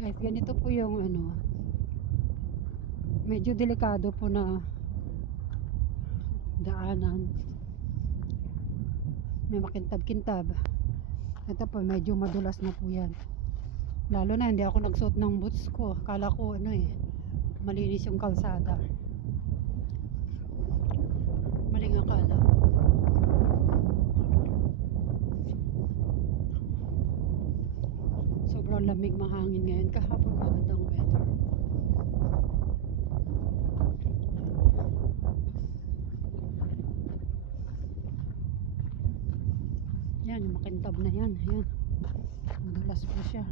Guys, ganito po yung ano, medyo delikado po na daanan. May makintab-kintab. Ito po, medyo madulas na po yan. Lalo na hindi ako nagsuot ng boots ko. Kala ko ano malinis yung kalsada. Maling akala. Sobrang lamig, mahangin ngayon. Kahapon magandang weather. Yan, yung makintab na yan. Ayan. Madulas po siya.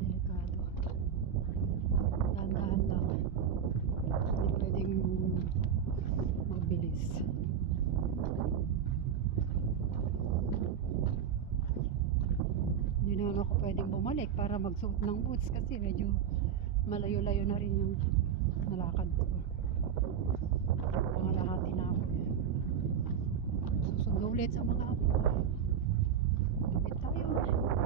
Delikado. Dahan-dahan lang. Hindi pwedeng magbilis. Hindi naman ako pwedeng bumalik para magsuot ng boots kasi medyo malayo-layo na rin yung nalakad ko. Pangalahati na ako. Susundo ulit sa mga apo. Lapit tayo.